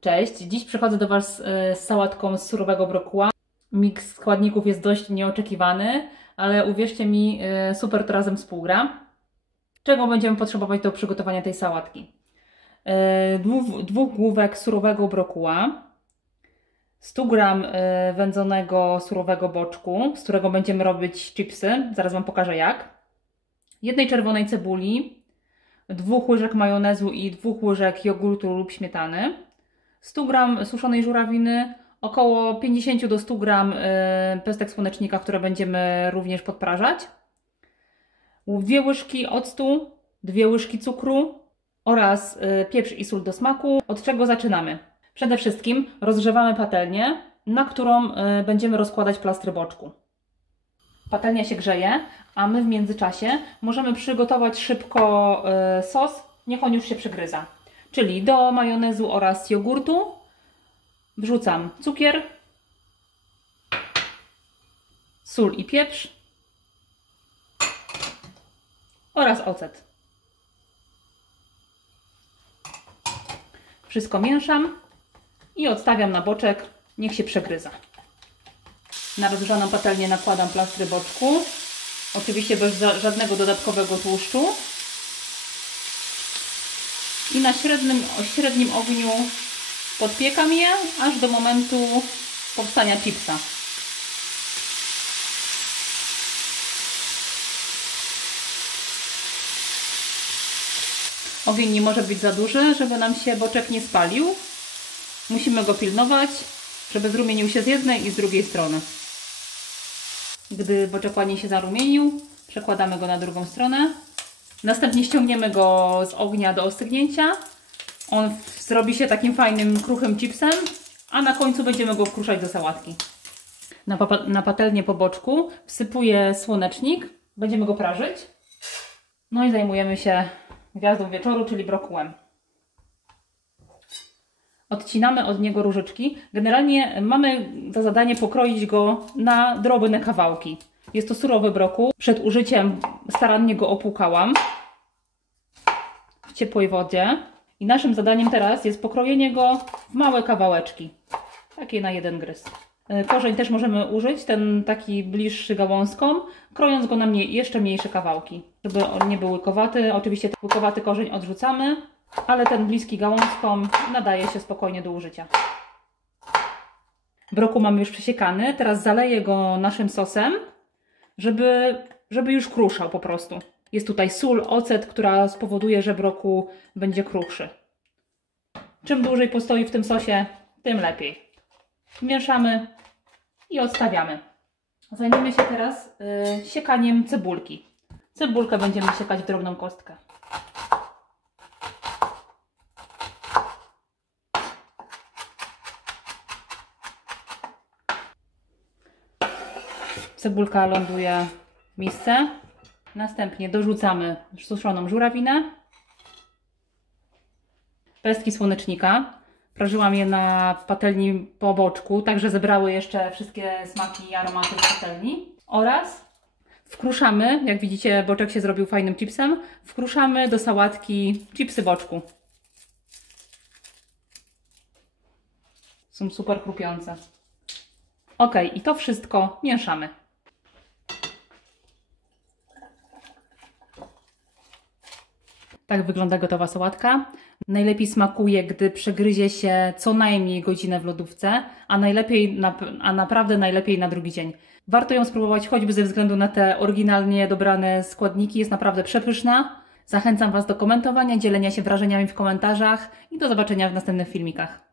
Cześć, dziś przychodzę do Was z sałatką z surowego brokuła. Miks składników jest dość nieoczekiwany, ale uwierzcie mi, super to razem współgra. Czego będziemy potrzebować do przygotowania tej sałatki? Dwóch główek surowego brokuła, 100 g wędzonego surowego boczku, z którego będziemy robić chipsy, zaraz Wam pokażę jak. 1 czerwonej cebuli, 2 łyżek majonezu i 2 łyżek jogurtu lub śmietany, 100 g suszonej żurawiny, około 50 do 100 g pestek słonecznika, które będziemy również podprażać, 2 łyżki octu, 2 łyżki cukru oraz pieprz i sól do smaku. Od czego zaczynamy? Przede wszystkim rozgrzewamy patelnię, na którą będziemy rozkładać plastry boczku. Patelnia się grzeje, a my w międzyczasie możemy przygotować szybko sos, niech on już się przegryza. Czyli do majonezu oraz jogurtu wrzucam cukier, sól i pieprz oraz ocet. Wszystko mieszam i odstawiam na boczek, niech się przegryza. Na rozgrzaną patelnię nakładam plastry boczku, oczywiście bez żadnego dodatkowego tłuszczu. I na średnim ogniu podpiekam je aż do momentu powstania chipsa. Ogień nie może być za duży, żeby nam się boczek nie spalił. Musimy go pilnować, żeby zrumienił się z jednej i z drugiej strony. Gdy boczek ładnie się zarumienił, przekładamy go na drugą stronę. Następnie ściągniemy go z ognia do ostygnięcia. On zrobi się takim fajnym, kruchym chipsem, a na końcu będziemy go wkruszać do sałatki. Na patelnię po boczku wsypuję słonecznik. Będziemy go prażyć. No i zajmujemy się gwiazdą wieczoru, czyli brokułem. Odcinamy od niego różyczki. Generalnie mamy za zadanie pokroić go na drobne kawałki. Jest to surowy brokuł. Przed użyciem starannie go opłukałam w ciepłej wodzie. I naszym zadaniem teraz jest pokrojenie go w małe kawałeczki. Takie na jeden gryz. Korzeń też możemy użyć, ten taki bliższy gałązkom, krojąc go na jeszcze mniejsze kawałki. Żeby on nie był łykowaty. Oczywiście łykowaty korzeń odrzucamy, ale ten bliski gałązkom nadaje się spokojnie do użycia. Brokuł mamy już przesiekany. Teraz zaleję go naszym sosem, żeby już kruszał po prostu. Jest tutaj sól, ocet, która spowoduje, że brokuł będzie kruchszy. Czym dłużej postoi w tym sosie, tym lepiej. Mieszamy i odstawiamy. Zajmiemy się teraz siekaniem cebulki. Cebulkę będziemy siekać w drobną kostkę. Cebulka ląduje w misce. Następnie dorzucamy suszoną żurawinę, pestki słonecznika. Prażyłam je na patelni po boczku, tak że zebrały jeszcze wszystkie smaki i aromaty z patelni. Oraz wkruszamy, jak widzicie, boczek się zrobił fajnym chipsem, wkruszamy do sałatki chipsy boczku. Są super chrupiące. Ok, i to wszystko mieszamy. Tak wygląda gotowa sałatka. Najlepiej smakuje, gdy przegryzie się co najmniej godzinę w lodówce, a naprawdę najlepiej na drugi dzień. Warto ją spróbować choćby ze względu na te oryginalnie dobrane składniki. Jest naprawdę przepyszna. Zachęcam Was do komentowania, dzielenia się wrażeniami w komentarzach i do zobaczenia w następnych filmikach.